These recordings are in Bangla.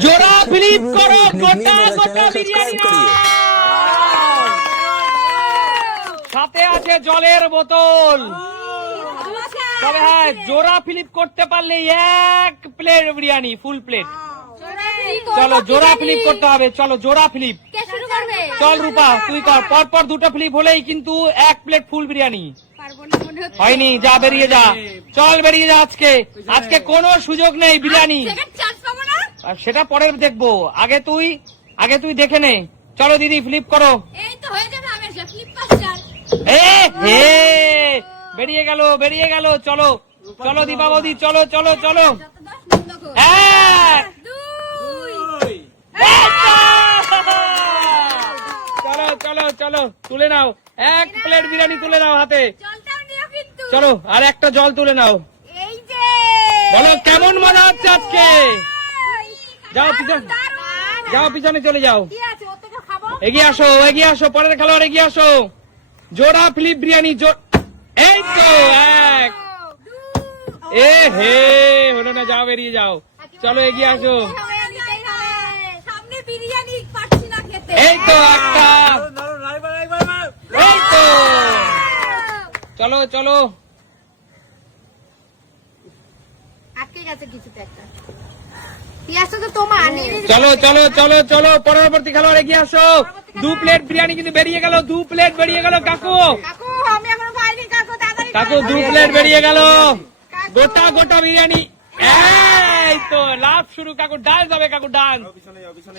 জোড়া ফ্লিপ করো, গোটা গোটা বিরিয়ানি সাথে আছে জলের বোতল। তবে হ্যাঁ, জোড়া ফ্লিপ করতে পারলে 1 প্লেট বিরিয়ানি, ফুল প্লেট। চলো জোড়া ফ্লিপ করতে হবে, চলো জোড়া ফ্লিপ। চল রূপা তুই কর, পরপর 2টা ফ্লিপ হলেই কিন্তু 1 প্লেট ফুল বিরিয়ানি। হয়নি, যা বেরিয়ে যা, চল বেরিয়ে যা। আজকে কোনো সুযোগ নেই বিরিয়ানি, সেটা পরে দেখবো। আগে তুই দেখে নে। চলো দিদি ফ্লিপ করো। বেরিয়ে গেল। চলো চলো দীপাবতী, চলো চলো চলো। চলো চলো চলো, তুলে নাও 1 প্লেট বিরিয়ানি, তুলে নাও হাতে। চলো আর একটা জল তুলে নাও। বলো কেমন মজা হচ্ছে আজকে। যাও পিছনে চলে যাও। এগিয়ে আসো পরের খেলোয়াড়, এগিয়ে আসো। জোড়া ফ্লিপ বিরিয়ানি, এই তো 1। হলো না, যাও বেরিয়ে যাও। চলো এগিয়ে আসো। এই তো একটা, এই তো। চলো চলো চলো চলো চলো চলো, পরবর্তী খেলোয়াড় এগিয়ে আসো। 2 প্লেট বিরিয়ানি কিন্তু বেরিয়ে গেল, 2 প্লেট বেরিয়ে গেল। কাকু 2 প্লেট বেরিয়ে গেল, গোটা গোটা বিরিয়ানি। এই তো লাভ শুরু, কাকু ডান্স হবে, কাকু ডান্স।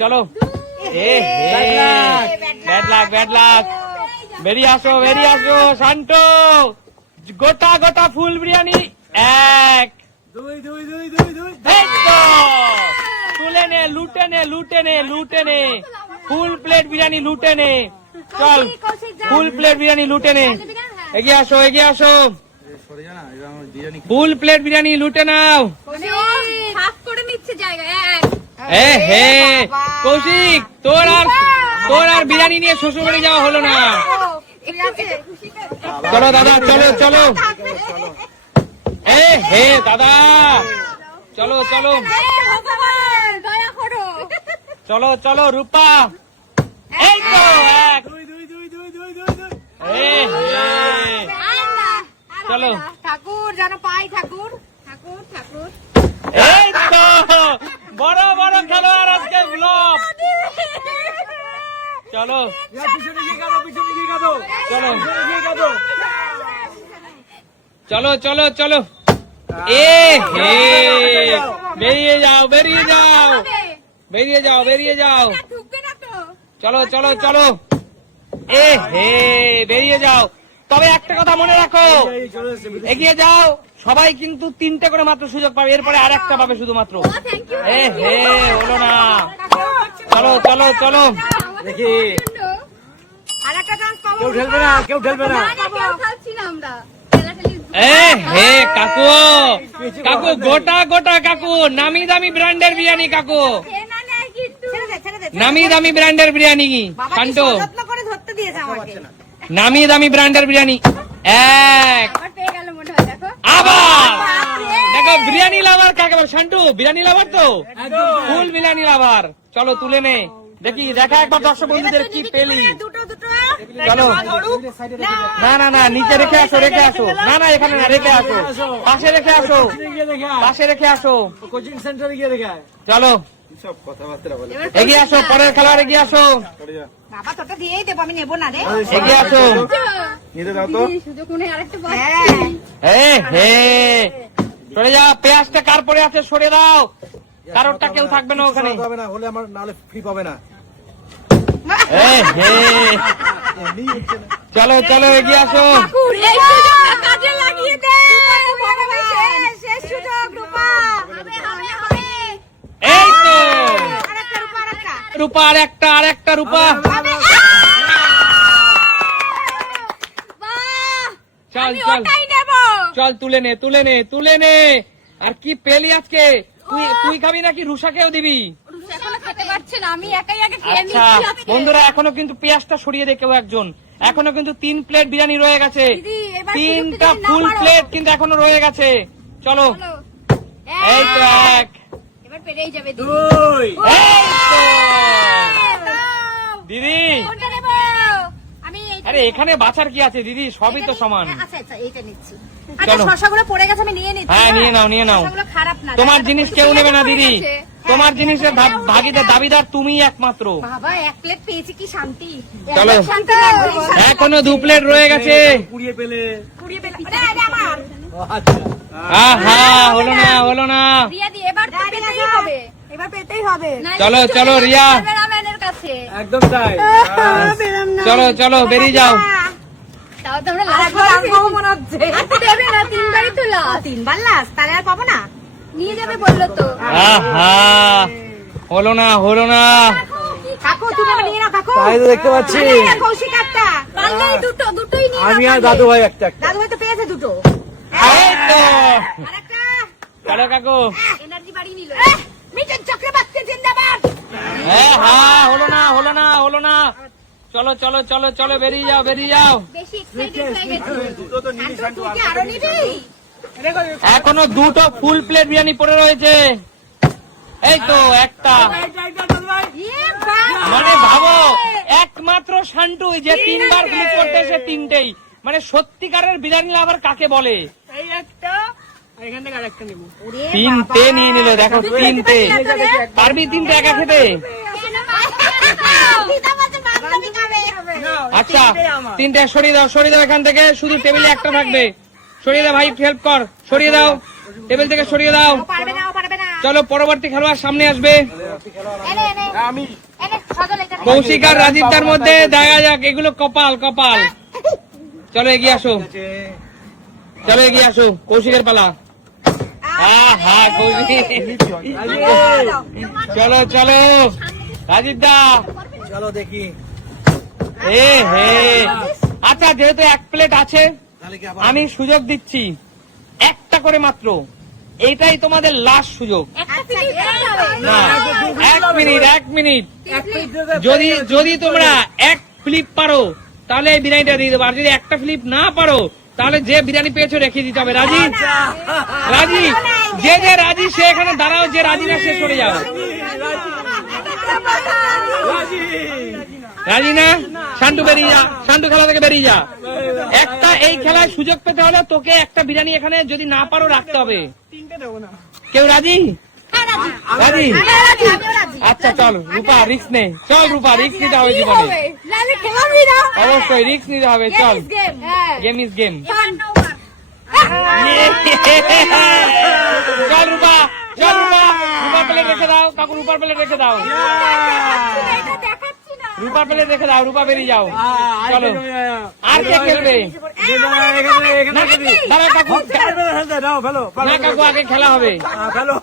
চলো ব্যাড লাক। বেরিয়ে আসো শান্ত। গোটা গোটা ফুল বিরিয়ানি 1 তুলে নে, লুটে নে ফুল প্লেট বিরিয়ানি, লুটে নে। চল ফুল প্লেট বিরিয়ানি লুটে নে। এগিয়ে আসো। ফুল প্লেট বিরিয়ানি লুটে নাও। কৌশিক, তোর আর বিরিয়ানি নিয়ে শ্বশুর বাড়ি যাওয়া হলো না। চলো দাদা, চলো দাদা, চলো চলো রূপা। এই তো 1। চলো ঠাকুর যেন পাই, ঠাকুর। এই তো বড় বড় খেলোয়াড় আজকে ব্লক। চলো চলো চলো। বেরিয়ে যাও। চলো বেরিয়ে যাও। তবে একটা কথা মনে রাখো, এগিয়ে যাও। সবাই কিন্তু 3টে করে মাত্র সুযোগ পাবে, এরপরে আর একটা পাবে শুধুমাত্র। হলো না। চলো দেখি, কেউ ঢেলবে না। কাকু গোটা গোটা, কাকু নামি দামি ব্র্যান্ডের বিরিয়ানি, কাকু নামি দামি ব্র্যান্ডের বিরিয়ানি। শান্ত, নামি দামি ব্র্যান্ডের বিরিয়ানি 1। আবার দেখো বিরিয়ানি লাভার কাকে বলে, শান্তু বিরিয়ানি লাভার তো, ফুল বিরিয়ানি লাভার। চলো তুলে নে, দেখা একবার দর্শক বন্ধুদের কি পেলি। চলো না নিচে রেখে আসো। না এখানে না, রেখে আসো, পাশে রেখে আসো। কোচিং সেন্টারে গিয়ে রেখে। চলো এগিয়ে আসো, পরের খেলোয়াড় এগিয়ে আসো। বাবা তোটা দিয়েই দেবো, আমি নেবো না রে। এগিয়ে আসো। সরে যাও, পেঁয়াজটা কার পরে আছে সরে দাও। কারোরটা কেউ থাকবে না ওখানে। হলে আমার নাহলে ফ্রি পাবে না। চলো এগিয়ে আসো। এই তো রূপা, আর একটা রূপা। চল তুলে নে। আর কি পেলি আজকে? তুই খাবি নাকি রুষাকেও দিবি? আচ্ছা বন্ধুরা, এখনো কিন্তু পেঁয়াজটা সরিয়ে দে কেউ একজন। এখনো কিন্তু 3 প্লেট বিরিয়ানি রয়ে গেছে, 3টা ফুল প্লেট কিন্তু এখনো রয়ে গেছে। চলো এই তো 1, 2, এখানে বাছার কি আছে দিদি, সবই তো সমান। আচ্ছা আচ্ছা এইটা নিচ্ছি। চলো। আচ্ছা শশাগুলো পড়ে গেছে আমি নিয়ে নিচ্ছি। হ্যাঁ নিয়ে নাও নিয়ে নাও, শশাগুলো খারাপ না। তোমার দেখো, জিনিস একটু কেউ নেবে না পেঁয়াজও দিদি, পড়ে গেছে। তোমার হ্যাঁ, জিনিসের এটাও ভাগিদার নিয়ে নাও। দাবিদার তুমি একমাত্র। বাবা এক প্লেট পেয়েছি কি শান্তি। চলো। শান্তি লাগবে, শান্তি এখনো লাগবে। 2 প্লেট রয়ে গেছে। পুড়িয়ে পেলে। কুড়িয়ে পেলাম। ওরে, এটা আমার। ও, আচ্ছা আহা হলো না হলো না। রিয়া দি এবার তো পেতেই হবে। এবার পেতেই হবে। চলো চলো রিয়া, ক্যামেরাম্যানের কাছে। একদম তাই। চলো চলো বেরিয়ে যাও। তাও তো আমরা লাস্ট বার আসবো মনে হচ্ছে। আচ্ছা দেবে না, তিনবারই তো লাস্ট। তিনবার লাস্ট, তাহলে আর পাবো না। নিয়ে যাবে বললো তো। আহা হলো না হলো না। কাকু তুমি আবার নিয়ে নাও কাকু। তাই তো দেখতে পাচ্ছি। আরে, কৌশিক একটা। পারলেই দুটোই নিয়ে নাও। আমি আর পারলে। দাদু ভাই একটা একটা। দাদু ভাই তো পেয়েছে দুটো। এই তো আরেকটা। চলো কাকু। এনার্জি বাড়িয়ে নিল। মিঠুন চক্রবর্তী জিন্দাবাদ। হ্যাঁ হলো না হলো না হলো না। চলো চলো চলো চলো বেরিয়ে যাও বেরিয়ে যাও। বেশি এক্সাইটেড হয়ে গেছি। শান্তু, তুই কি আরো নিবি? এখনো 2টো ফুল প্লেট বিরিয়ানি পড়ে রয়েছে। এই তো একটা। ইয়ে বাবা। মানে ভাবো একমাত্র শান্টুই যে 3বার ক্লিক করতে এসে 3টেই, মানে সত্যিকারের বিরিয়ানি লাভার কাকে বলে। ওরে 3টে নিয়ে নিল, দেখো 3টে। পারবি 3টে একা খেতে? আচ্ছা 3টে সরিয়ে দাও এখান থেকে, শুধু টেবিলে একটা থাকবে। সরিয়ে দাও ভাই, হেল্প কর, সরিয়ে দাও টেবিল থেকে সরিয়ে দাও। পারবে না, ও পারবে না। চলো পরবর্তী খেলোয়াড় সামনে আসবে। এনে এনে আমি এনে সজল এটা। কৌশিক আর রাজীবদার মধ্যে দেখা যাক, এগুলো কপাল কপাল। চলো এগিয়ে আসো, চলো এগিয়ে আসো, কৌশিকের পালা। হ্যাঁ হ্যাঁ কৌশিক, চলো চলো রাজীব দা। চলো দেখি। এ হে আচ্ছা, যেহেতু 1 প্লেট আছে তাহলে কি আবার আমি সুযোগ দিচ্ছি একটা করে মাত্র, এইটাই তোমাদের লাস্ট সুযোগ। একটা ফিলিপ হবে। না 1 মিনিট, এক প্লেট দিয়ে দে। যদি তোমরা 1 ফ্লিপ পারো তাহলে এই বিরিয়ানিটা দিয়ে দেবো, আর যদি একটা ফ্লিপ না পারো তাহলে যে বিরিয়ানি পেয়েছো রেখে দিতে হবে। রাজি? রাজি? যে রাজি সে এখানে দাঁড়াও, যে রাজি না সে সরে যাও। রাজি না? শান্টু বেরিয়ে যা, শান্টু খেলা থেকে বেরিয়ে যা। একটা এই খেলায় সুযোগ পেতে হলে তোকে একটা বিরিয়ানি এখানে যদি না পারো রাখতে হবে। কেউ রাজি? হ্যাঁ, রাজি। রাজি? রাজি, আমিও রাজি। আচ্ছা চল রূপা, রিস্ক নে, চল রূপা, রিস্ক নিতে হবে জীবনে, নাহলে খেলাবি না। অবশ্যই রিস্ক নিতে হবে। চল, গেম। হ্যাঁ। Game is game. এবার নৌকার। চল রূপা, চল রূপা, রূপার প্লেট রেখে দাও কাকু, রূপার প্লেট রেখে দাও, এটা দেখাচ্ছি না। রূপার প্লেট রেখে দাও, রূপা বেরিয়ে যাও। চলো আর কে খেলবে? না দাঁড়া কাকু, না কাকু আগে খেলা হবে। চলো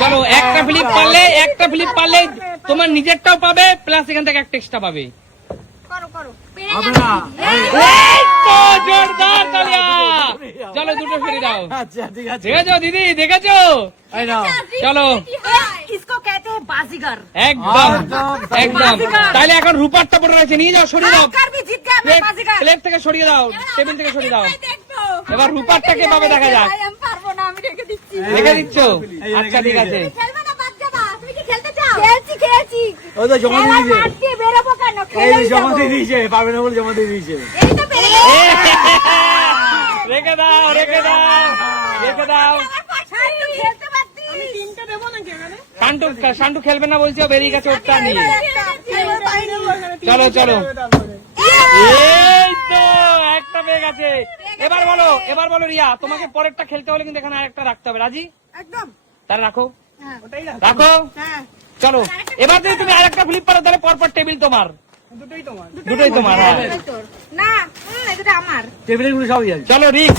চলো, একটা ফ্লিপ পারলে তোমার নিজেরটাও পাবে, প্লাস এখান থেকে একটা এক্সট্রা পাবে। করো করো। পেরে হবে যাবে। না। এই তো জোরদার তালিয়া। চলো দুটো ফেলে দাও। আচ্ছা ঠিক আছে। দেখেছো দিদি, দেখেছো? এই নাও। চলো इसको कहते हैं बाजीगर। একদম একদম, একদম। তাহলে এখন রূপারটা পড়ে রয়েছে, নিয়ে যাও, সরিয়ে দাও। कर भी जीत गया मैं बाजीगर। প্লেট থেকে সরিয়ে দাও, টেবিল থেকে সরিয়ে দাও। দেখবো। এবার রূপারটাকে পাবে দেখা যাক। আমি পারবো না, আমি রেখে দিচ্ছি। রেখে দিচ্ছ? আচ্ছা ঠিক আছে। খেলবে না বাদ যাবা। তুমি কি খেলতে চাও? খেলছি। ওই তো জমা দিয়ে দিয়েছে। মাঠে বেরোবো কেন? এই খেলেই যে জমা যাবো। দিয়ে দিয়েছে, পারবে না বলে জমা দিয়ে দিয়েছে। এই তো পেরে গেছি। রেখে দাও রেখে দাও রেখে দাও। শান্তু খেলতে পারতি। আমি তিনটা দেবো নাকি এখানে? শান্টু খেলবে না বলছে, ও বেরিয়ে গেছে ওরটা নিয়ে। চলো চলো, এই তো একটা পেয়ে গেছে। এবার বলো রিয়া, তোমাকে পরেরটা খেলতে হলে কিন্তু এখানে আরেকটা রাখতে হবে। রাজি? একদম। তাহলে রাখো হ্যাঁ। রাখো। হ্যাঁ। চলো এবার যদি তুমি আরেকটা ফ্লিপ পারো তাহলে পরপর টেবিল তোমার, দুটোই তোমার। হ্যাঁ এটাই তোর। না, এটা আমার। টেবিলের গুলো সবই আছে। চলো রিক,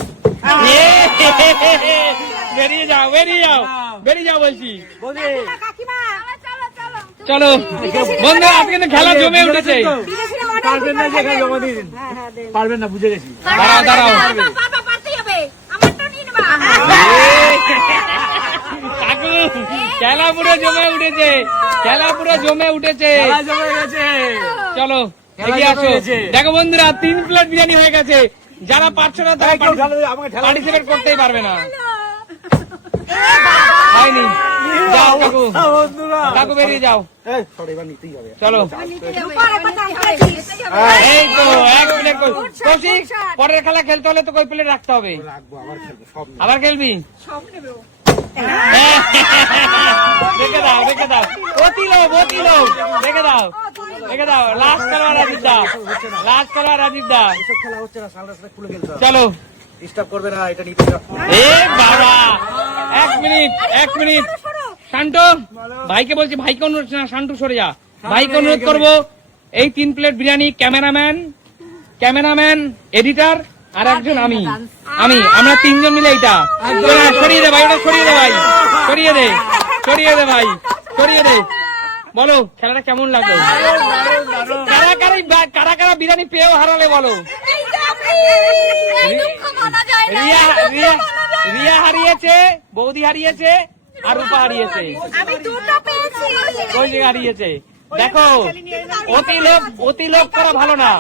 বেরিয়ে যাও বেরিয়ে যাও বলছি। কাকিমা, চলো। চলো বন্ধু, আজকে কিন্তু খেলা জমে উঠেছে। বিদেশিরা অনেক পারবেন না যে এখানে জমা দিয়ে দিন। হ্যাঁ, হ্যাঁ, দে। পারবেন না, বুঝে গেছি। দাঁড়াও বাবা, পারতেই হবে। আমারটা নিয়ে নেবা। কাকু খেলা পুরো জমে উঠেছে। খেলা জমে গেছে। চলো খেলা এগিয়ে আসো। জমে গেছে। দেখো বন্ধুরা, 3 প্লেট বিরিয়ানি হয়ে গেছে। যারা পারছো না তারা এই কেউ ঠেলা দিয়ে আমাকে ঠেলা পার্টিসিপেট করতেই পারবে না। হয়নি, যাও কাকু, বন্ধুরা কাকু বেরিয়ে যাও, সরি এবার নিতেই হবে। চলো। এই তো এক প্লেট কৌশিক, পরের খেলা খেলতে হলে তো কই প্লেট রাখতে হবে, রাখবো, আবার খেলবো, সব নেবো। আবার খেলবি? রেখে দাও, রেখে দাও, অতি লোক, অতি লোক, রেখে দাও, রেখে দাও। লাস্ট খেলোয়াড় রাজীব দা, লাস্ট খেলোয়াড় রাজীব দা, এসব খেলা হচ্ছে না, সামনে সামনে খুলে খেলতে হবে। চলো। ডিস্টার্ব করবে না, এটা নিতে হবে। এ বাবা, এক মিনিট, এক মিনিট, শান্ত, ভাইকে বলছি, ভাইকে অনুরোধ না, শান্ত সরে যা, ভাইকে অনুরোধ করবো, এই 3 plate biryani cameraman, cameraman, editor আর একজন আমি, আমরা 3 জন মিলে এইটা সরিয়ে দে ভাই, ওটা সরিয়ে দে ভাই, সরিয়ে দে, সরিয়ে দে ভাই, সরিয়ে দে। বলো খেলাটা কেমন লাগলো? কারা কারা বিরিয়ানি পেয়েও হারালে বলো? রিয়া রিয়া রিয়া হারিয়েছে, বৌদি হারিয়েছে, আর রূপা হারিয়েছে, আমি দুটো পেয়েছি। কই যে হারিয়েছে। দেখো অতি লোভ করা ভালো না।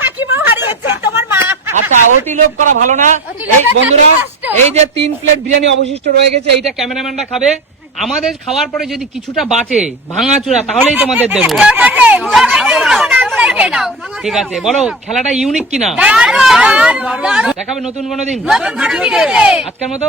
কাকিমাও হারিয়েছে, তোমার মা। আচ্ছা, অতি লোভ করা ভালো না। এই বন্ধুরা, এই যে 3 প্লেট বিরিয়ানি অবশিষ্ট রয়ে গেছে, এইটা ক্যামেরাম্যানরা খাবে। আমাদের খাওয়ার পরে যদি কিছুটা বাঁচে ভাঙাচুরা, তাহলেই তোমাদের দেবো। ঠিক আছে, বলো খেলাটা ইউনিক কিনা? দেখাবে নতুন কোনো দিন। আজকের মতো।